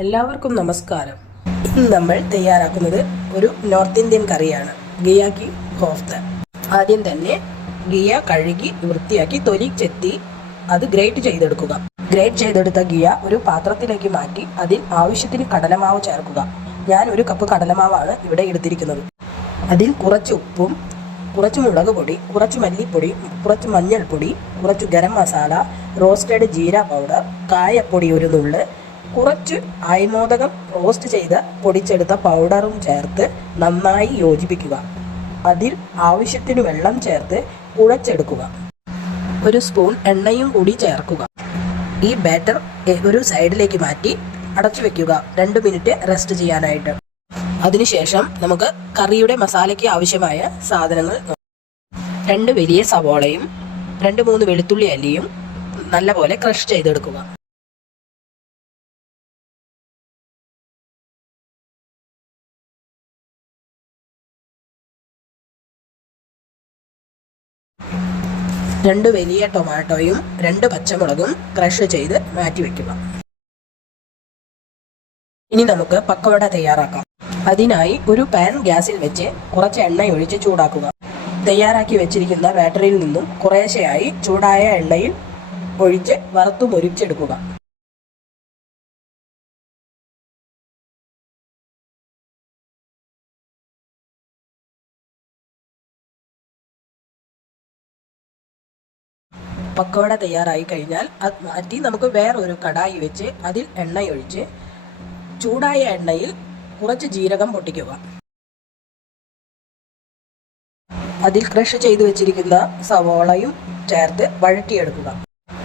എല്ലാവർക്കും നമസ്കാരം. ഇന്ന് നമ്മൾ തയ്യാറാക്കുന്നത് ഒരു നോർത്ത് ഇന്ത്യൻ കറിയാണ്, ഗിയ കി കോഫ്ത. ആദ്യം തന്നെ ഗിയ കഴുകി വൃത്തിയാക്കി തൊലി ചെത്തി അത് ഗ്രേറ്റ് ചെയ്തെടുക്കുക. ഗ്രേറ്റ് ചെയ്തെടുത്ത ഗിയ ഒരു പാത്രത്തിലേക്ക് മാറ്റി അതിൽ ആവശ്യത്തിന് കടലമാവ് ചേർക്കുക. ഞാൻ 1 കപ്പ് കടലമാവാണ് ഇവിടെ എടുത്തിരിക്കുന്നത്. അതിൽ കുറച്ച് ഉപ്പും കുറച്ച് മുളക് പൊടി, കുറച്ച് മല്ലിപ്പൊടി, കുറച്ച് മഞ്ഞൾപ്പൊടി, കുറച്ച് ഗരം മസാല, റോസ്റ്റഡ് ജീര പൗഡർ, കായപ്പൊടി 1 നുള്ള്, കുറച്ച് അയമോദകം റോസ്റ്റ് ചെയ്ത് പൊടിച്ചെടുത്ത പൗഡറും ചേർത്ത് നന്നായി യോജിപ്പിക്കുക. അതിൽ ആവശ്യത്തിന് വെള്ളം ചേർത്ത് കുഴച്ചെടുക്കുക. 1 സ്പൂൺ എണ്ണയും കൂടി ചേർക്കുക. ഈ ബാറ്റർ ഒരു സൈഡിലേക്ക് മാറ്റി അടച്ചു വെക്കുക 2 മിനിറ്റ് റെസ്റ്റ് ചെയ്യാനായിട്ട്. അതിനുശേഷം നമുക്ക് കറിയുടെ മസാലയ്ക്ക് ആവശ്യമായ സാധനങ്ങൾ 2 വലിയ സവോളയും 2-3 വെളുത്തുള്ളി അല്ലിയും നല്ലപോലെ ക്രഷ് ചെയ്തെടുക്കുക. രണ്ട് വലിയ ടൊമാറ്റോയും 2 പച്ചമുളകും ക്രഷ് ചെയ്ത് മാറ്റിവെക്കുക. ഇനി നമുക്ക് പക്കവട തയ്യാറാക്കാം. അതിനായി ഒരു പാൻ ഗ്യാസിൽ വെച്ച് കുറച്ച് എണ്ണ ഒഴിച്ച് ചൂടാക്കുക. തയ്യാറാക്കി വെച്ചിരിക്കുന്ന ബാറ്ററിയിൽ നിന്നും കുറേശ്ശെയായി ചൂടായ എണ്ണയിൽ ഒഴിച്ച് വറുത്തു മുരിച്ചെടുക്കുക. പക്കവട തയ്യാറായി കഴിഞ്ഞാൽ അത് മാറ്റി നമുക്ക് വേറൊരു കടായി വെച്ച് അതിൽ എണ്ണയൊഴിച്ച് ചൂടായ എണ്ണയിൽ കുറച്ച് ജീരകം പൊട്ടിക്കുക. അതിൽ ക്രഷ് ചെയ്തു വെച്ചിരിക്കുന്ന സവോളയും ചേർത്ത് വഴറ്റിയെടുക്കുക.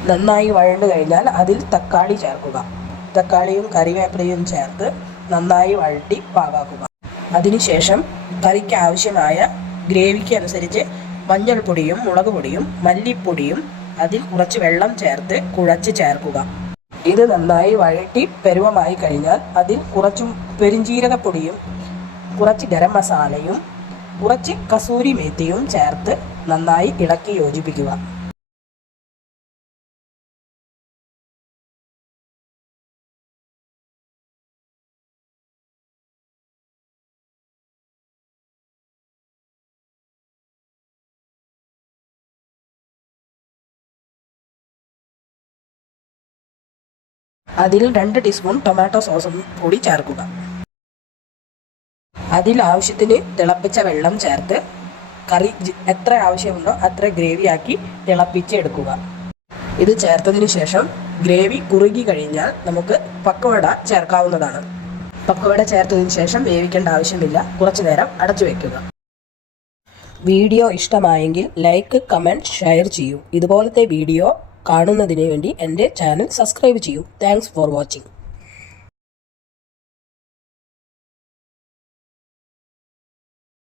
നന്നായി വഴണ്ടു കഴിഞ്ഞാൽ അതിൽ തക്കാളി ചേർക്കുക. തക്കാളിയും കറിവേപ്പിലയും ചേർത്ത് നന്നായി വഴറ്റി പാകാക്കുക. അതിനുശേഷം കറിക്ക് ആവശ്യമായ ഗ്രേവിക്ക് അനുസരിച്ച് മഞ്ഞൾപ്പൊടിയും മുളക് പൊടിയും മല്ലിപ്പൊടിയും അതിൽ കുറച്ച് വെള്ളം ചേർത്ത് കുഴച്ച് ചേർക്കുക. ഇത് നന്നായി വഴറ്റി പരുവമായി കഴിഞ്ഞാൽ അതിൽ കുറച്ച് പെരുംജീരകപ്പൊടിയും കുറച്ച് ഗരം മസാലയും കുറച്ച് കസൂരി മേത്തിയും ചേർത്ത് നന്നായി ഇളക്കി യോജിപ്പിക്കുക. അതിൽ 2 ടീസ്പൂൺ ടൊമാറ്റോ സോസും കൂടി ചേർക്കുക. അതിൽ ആവശ്യത്തിന് തിളപ്പിച്ച വെള്ളം ചേർത്ത് കറി എത്ര ആവശ്യമുണ്ടോ അത്ര ഗ്രേവിയാക്കി തിളപ്പിച്ചെടുക്കുക. ഇത് ചേർത്തതിന് ശേഷം ഗ്രേവി കുറുകി കഴിഞ്ഞാൽ നമുക്ക് പക്കവട ചേർക്കാവുന്നതാണ്. പക്കവട ചേർത്തതിന് ശേഷം വേവിക്കേണ്ട ആവശ്യമില്ല. കുറച്ചു നേരം അടച്ചു വയ്ക്കുക. വീഡിയോ ഇഷ്ടമായെങ്കിൽ ലൈക്ക്, കമൻറ്റ്, ഷെയർ ചെയ്യൂ. ഇതുപോലത്തെ വീഡിയോ കാണുന്നതിന് വേണ്ടി എൻ്റെ ചാനൽ സബ്സ്ക്രൈബ് ചെയ്യൂ. Thanks for watching.